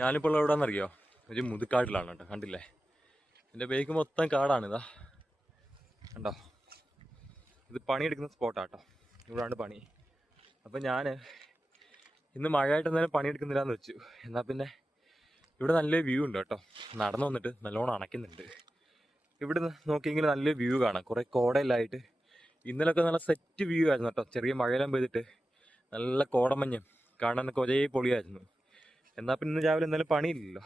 ഞാനിപ്പോൾ എവിടെ നിന്നറിയോ? ഒരു മുതുക്കാട്ടിലാണ് കേട്ടോ. കണ്ടില്ലേ, എൻ്റെ ബേക്ക് മൊത്തം കാടാണിതാ. കണ്ടോ, ഇത് പണിയെടുക്കുന്ന സ്പോട്ടാട്ടോ. ഇവിടാണ് പണി. അപ്പം ഞാൻ ഇന്ന് മഴയായിട്ട് എന്തായാലും പണിയെടുക്കുന്നില്ല എന്ന് വെച്ചു. എന്നാൽ പിന്നെ ഇവിടെ നല്ല വ്യൂ ഉണ്ട് കേട്ടോ. നടന്നു വന്നിട്ട് നല്ലോണം അണയ്ക്കുന്നുണ്ട്. ഇവിടെ നോക്കിയെങ്കിൽ നല്ല വ്യൂ കാണാം. കുറേ കോടയെല്ലാമായിട്ട് ഇന്നലൊക്കെ നല്ല സെറ്റ് വ്യൂ ആയിരുന്നു കേട്ടോ. ചെറിയ മഴയെല്ലാം പെയ്തിട്ട് നല്ല കോടമഞ്ഞും കാണാനൊക്കെ ഒരേ പൊളിയായിരുന്നു. എന്നാൽ പിന്നെ ഇന്ന് രാവിലെ എന്തായാലും പണിയില്ലല്ലോ.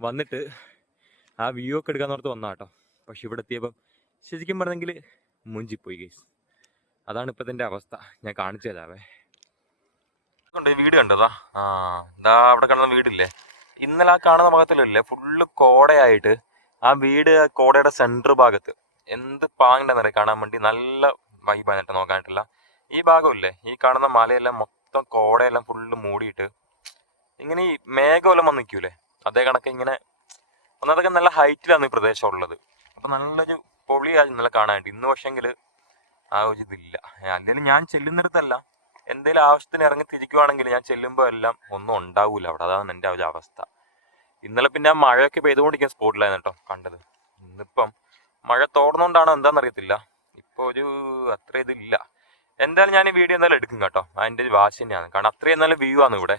വന്നിട്ട് ആ വ്യൂ ഒക്കെ എടുക്കാന്നോർത്ത് വന്നാ കേട്ടോ. പക്ഷെ ഇവിടെ എത്തിയപ്പം ശരിക്കും പറഞ്ഞെങ്കിൽ മുഞ്ചിപ്പോയി ഗൈസ്. അതാണ് ഇപ്പോഴത്തെ അവസ്ഥ. ഞാൻ കാണിച്ചു തരാവേ. വീട് കണ്ടതാ. ഇതാ അവിടെ കാണുന്ന വീടില്ലേ, ഇന്നലെ ആ കാണുന്ന ഭാഗത്തിലല്ലേ ഫുള്ള് കോടയായിട്ട് ആ വീട് കോടയുടെ സെൻറ്റർ ഭാഗത്ത് എന്ത് പാങ്ങണ്ടെന്നറിയാം കാണാൻ വേണ്ടി. നല്ല വൈബായിട്ട് നോക്കാനായിട്ടില്ല. ഈ ഭാഗമില്ലേ, ഈ കാണുന്ന മലയെല്ലാം മൊത്തം കോടയെല്ലാം ഫുള്ള് മൂടിയിട്ട് ഇങ്ങനെ ഈ മേഘമെല്ലാം വന്ന് നിൽക്കൂലേ, അതേ കണക്ക് ഇങ്ങനെ ഒന്നതൊക്കെ നല്ല ഹൈറ്റിലാണ് ഈ പ്രദേശം ഉള്ളത്. അപ്പം നല്ലൊരു പൊളിയായിരുന്നു ഇന്നലെ കാണാനായിട്ട്. ഇന്ന് പക്ഷെങ്കിൽ ആ ഒരു ഇതില്ല. അല്ലെങ്കിൽ ഞാൻ ചെല്ലുന്നിടത്തല്ല, എന്തെങ്കിലും ആവശ്യത്തിന് ഇറങ്ങി തിരിക്കുവാണെങ്കിൽ ഞാൻ ചെല്ലുമ്പോൾ എല്ലാം ഒന്നും ഉണ്ടാവൂല അവിടെ. അതാണ് എൻ്റെ ഒരു അവസ്ഥ. ഇന്നലെ പിന്നെ ആ മഴയൊക്കെ പെയ്തുകൊണ്ടിരിക്കുന്ന സ്പോട്ടിലായിരുന്നു കേട്ടോ കണ്ടത്. ഇന്നിപ്പം മഴ തോർന്നുകൊണ്ടാണോ എന്താണെന്നറിയത്തില്ല, ഇപ്പോൾ ഒരു അത്ര ഇതില്ല. എന്തായാലും ഞാൻ ഈ വീഡിയോ എന്തായാലും എടുക്കും കേട്ടോ. അതിൻ്റെ ഒരു വാശി തന്നെയാണ്. കാരണം അത്രയും നല്ല വ്യൂ ആണ് ഇവിടെ.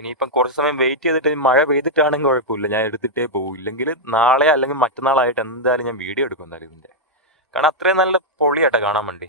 ഇനിയിപ്പം കുറച്ച് സമയം വെയിറ്റ് ചെയ്തിട്ട് മഴ പെയ്തിട്ടാണെങ്കിൽ കുഴപ്പമില്ല, ഞാൻ എടുത്തിട്ടേ പോകും. ഇല്ലെങ്കിൽ നാളെ അല്ലെങ്കിൽ മറ്റന്നാളായിട്ട് എന്തായാലും ഞാൻ വീഡിയോ എടുക്കും എന്തായാലും ഇതിൻ്റെ. കാരണം അത്രയും നല്ല പൊളിയാട്ടോ കാണാൻ വേണ്ടി.